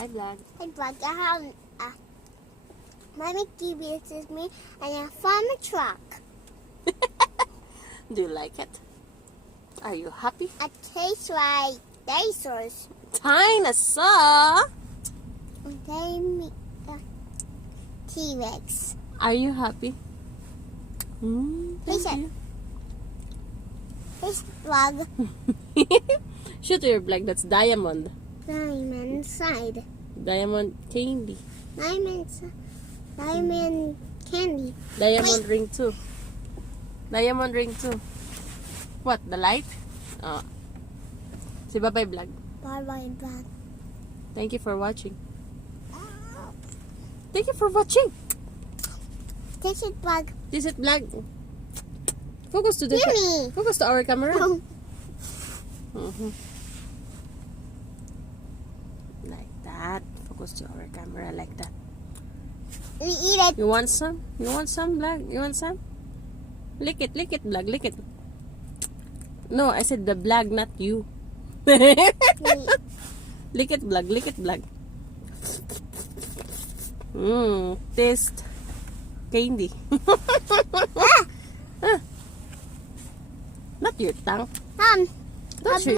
Hi, vlog. Hey, Bug, I have my Mickey visits me and I found a truck. Do you like it? Are you happy? It tastes like dinosaurs. Dinosaur! They make T-Rex. Are you happy? Thank Listen. you. This Bug, Shoot your vlog. That's Diamond. diamond side. Diamond candy. Diamond candy. Diamond ring 2. Diamond ring 2. What? The light? Oh. Say bye-bye vlog. Bye-bye, Bug. Thank you for watching. Thank you for watching. This is Bug. This is vlog. Focus to the Yummy. focus to our camera. Mhm. Like that. Focus to our camera like that. We eat it. You want some? You want some, vlog? You want some? Lick it, vlog, lick it. No, I said the vlog, not you. Lick it, vlog, lick it, vlog. Taste candy. Not your tongue. Um, Don't show